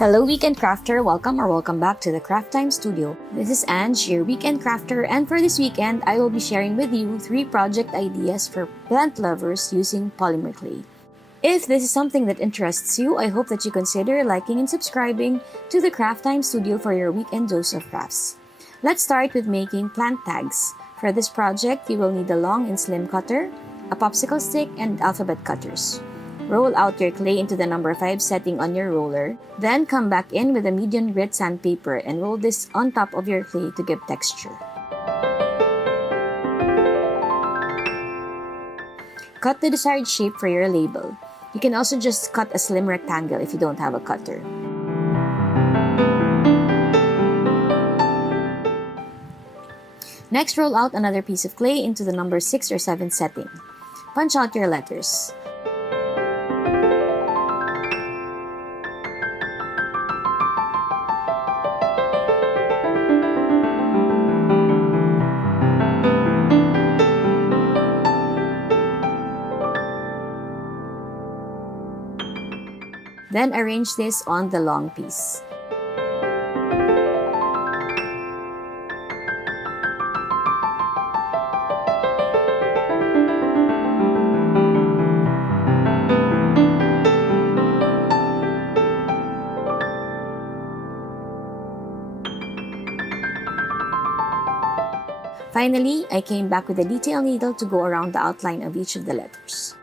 Hello, Weekend Crafter! Welcome back to the Craft Time Studio. This is Ange, your Weekend Crafter, and for this weekend, I will be sharing with you 3 project ideas for plant lovers using polymer clay. If this is something that interests you, I hope that you consider liking and subscribing to the Craft Time Studio for your weekend dose of crafts. Let's start with making plant tags. For this project, you will need a long and slim cutter, a popsicle stick, and alphabet cutters. Roll out your clay into the number 5 setting on your roller. Then come back in with a medium grit sandpaper and roll this on top of your clay to give texture. Cut the desired shape for your label. You can also just cut a slim rectangle if you don't have a cutter. Next, roll out another piece of clay into the number 6 or 7 setting. Punch out your letters. Then arrange this on the long piece. Finally, I came back with a detail needle to go around the outline of each of the letters.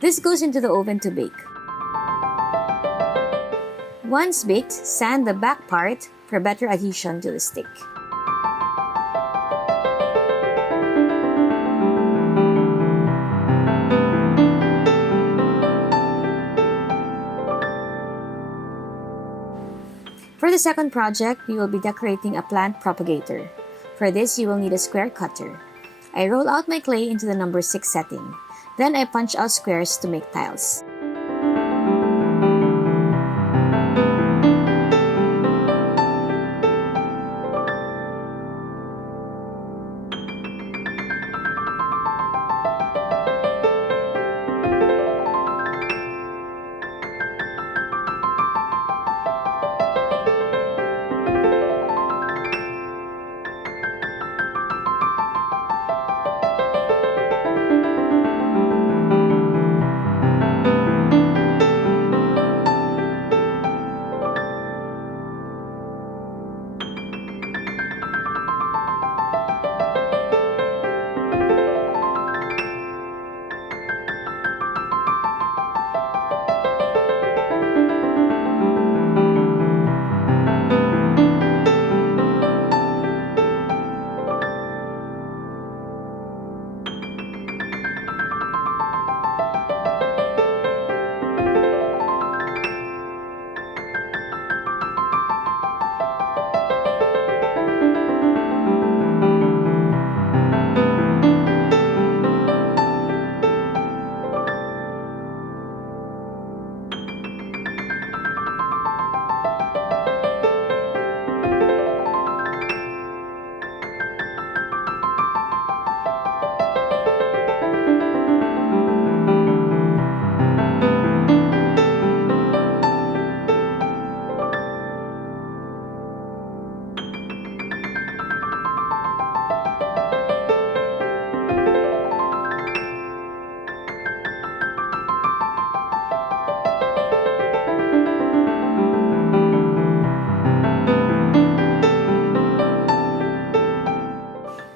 This goes into the oven to bake. Once baked, sand the back part for better adhesion to the stick. For the second project, we will be decorating a plant propagator. For this, you will need a square cutter. I roll out my clay into the number 6 setting. Then I punch out squares to make tiles.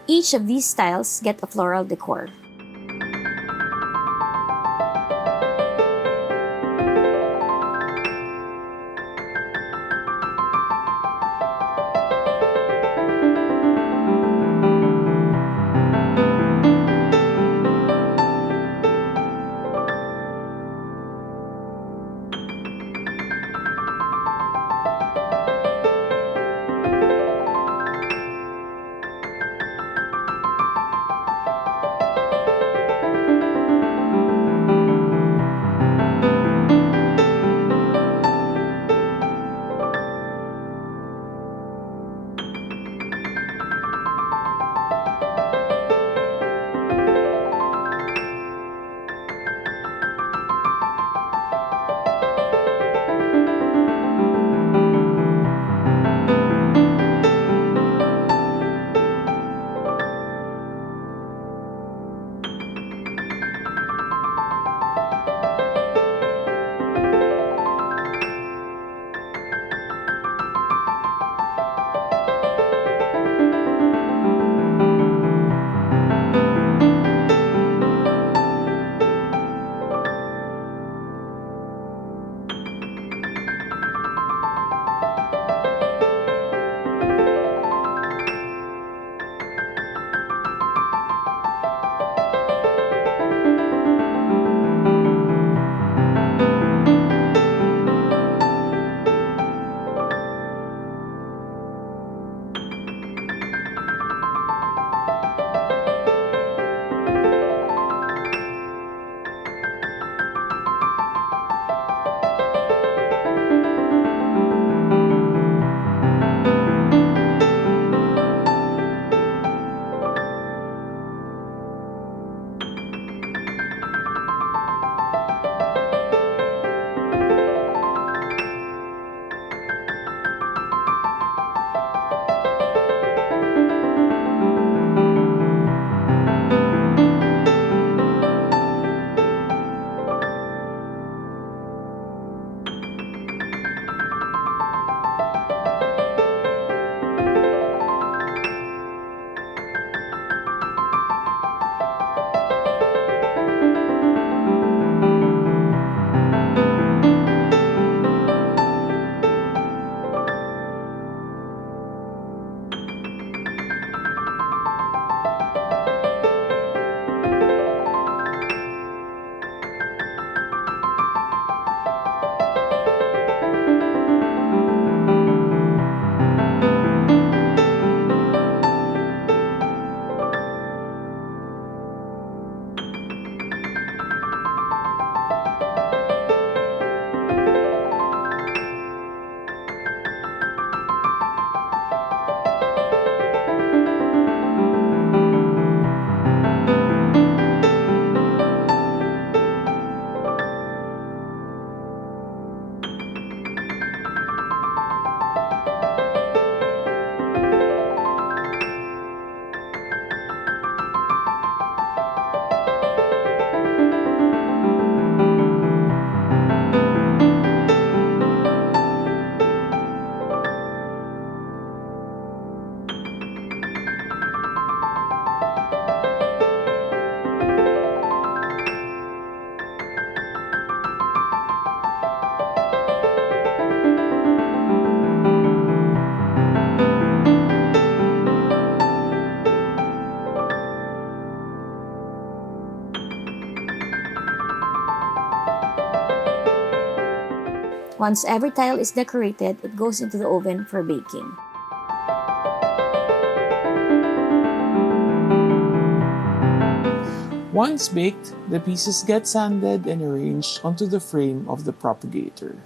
Each of these styles get a floral decor. Once every tile is decorated, it goes into the oven for baking. Once baked, the pieces get sanded and arranged onto the frame of the propagator.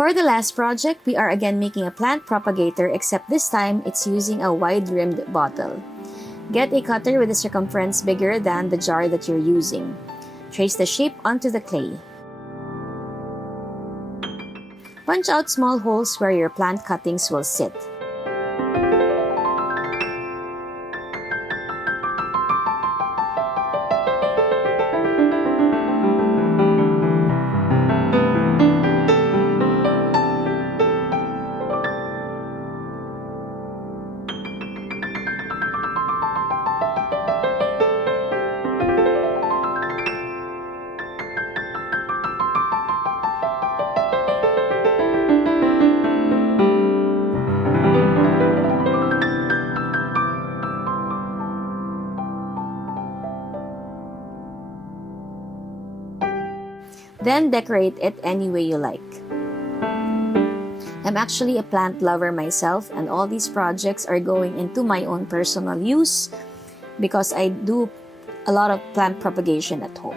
For the last project, we are again making a plant propagator, except this time it's using a wide-rimmed bottle. Get a cutter with a circumference bigger than the jar that you're using. Trace the shape onto the clay. Punch out small holes where your plant cuttings will sit. Then decorate it any way you like. I'm actually a plant lover myself, and all these projects are going into my own personal use because I do a lot of plant propagation at home.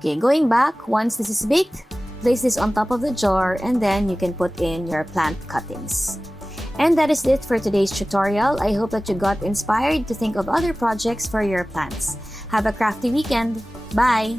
Okay, going back, once this is baked, place this on top of the jar and then you can put in your plant cuttings. And that is it for today's tutorial. I hope that you got inspired to think of other projects for your plants. Have a crafty weekend. Bye!